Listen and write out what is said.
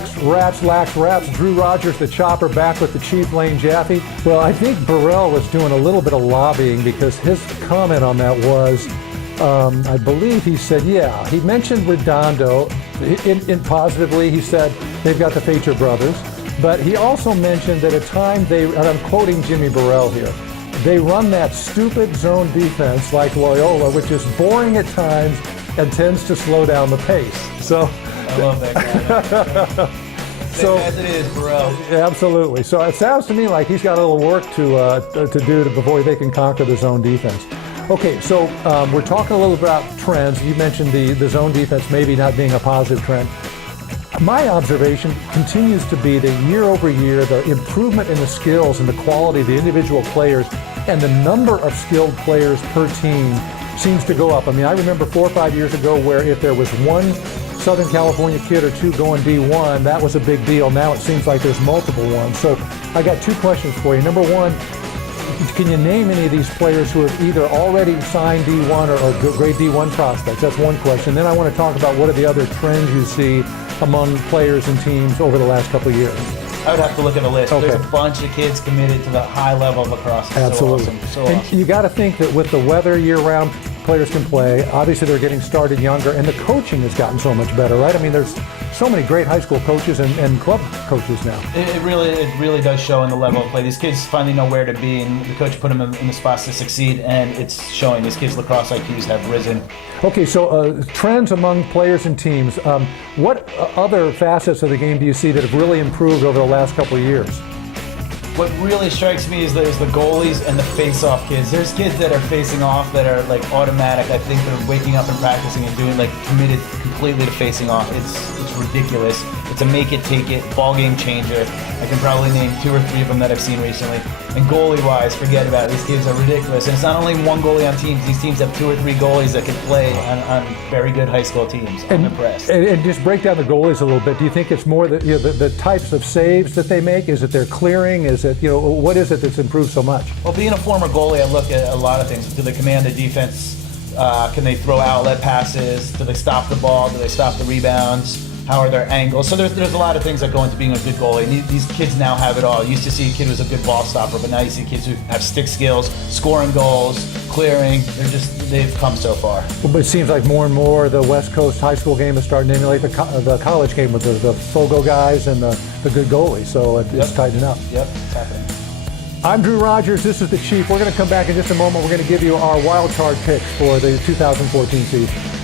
LaxRatz Lax Wraps. Drew Rogers, the chopper, back with the Chief Lane Jaffe. Well, I think Borell was doing a little bit of lobbying because his comment on that was, I believe he said, yeah, he mentioned Redondo in positively. He said they've got the Facher brothers, but he also mentioned that at time they, and I'm quoting Jimmy Borell here, they run that stupid zone defense like Loyola, which is boring at times and tends to slow down the pace. So I love that guy. So, as it is, Borell. Absolutely. So it sounds to me like he's got a little work to do before they can conquer the zone defense. Okay, so we're talking a little about trends. You mentioned the zone defense maybe not being a positive trend. My observation continues to be that year over year, the improvement in the skills and the quality of the individual players and the number of skilled players per team seems to go up. I mean, I remember 4 or 5 years ago where if there was one Southern California kid or two going D1, that was a big deal. Now it seems like there's multiple ones. So I got 2 questions for you. Number one, can you name any of these players who have either already signed D1 or grade D1 prospects? That's one question. Then I want to talk about what are the other trends you see among players and teams over the last couple of years. I would have to look at a list. Okay. There's a bunch of kids committed to the high level of lacrosse. It's Absolutely. So awesome. So And awesome. you got to think that with the weather year-round, players can play. Obviously, they're getting started younger, and the coaching has gotten so much better, right? I mean, there's so many great high school coaches and club coaches now. It really does show in the level of play. These kids finally know where to be, and the coach put them in the spots to succeed, and it's showing. These kids' lacrosse IQs have risen. Okay, so trends among players and teams. What other facets of the game do you see that have really improved over the last couple of years? What really strikes me is the goalies and the face-off kids. There's kids that are facing off that are like automatic. I think they're waking up and practicing and doing like committed completely to facing off. It's ridiculous. It's a make it, take it, ball game changer. I can probably name 2 or 3 of them that I've seen recently. And goalie-wise, forget about it. These kids are ridiculous. And it's not only one goalie on teams. These teams have 2 or 3 goalies that can play on very good high school teams. I'm impressed. And just break down the goalies a little bit. Do you think it's more the types of saves that they make? Is it their clearing? Is it, what is it that's improved so much? Well, being a former goalie, I look at a lot of things. Do they command the defense? Can they throw outlet passes? Do they stop the ball? Do they stop the rebounds? How are their angles? So there's a lot of things that go into being a good goalie. And these kids now have it all. You used to see a kid who was a good ball stopper, but now you see kids who have stick skills, scoring goals, clearing. They've come so far. But it seems like more and more the West Coast high school game is starting to emulate the college game with the Fogo guys and the good goalies. So it's tightened up. Yep, it's happening. I'm Drew Rogers. This is the Chief. We're going to come back in just a moment. We're going to give you our wild card picks for the 2014 season.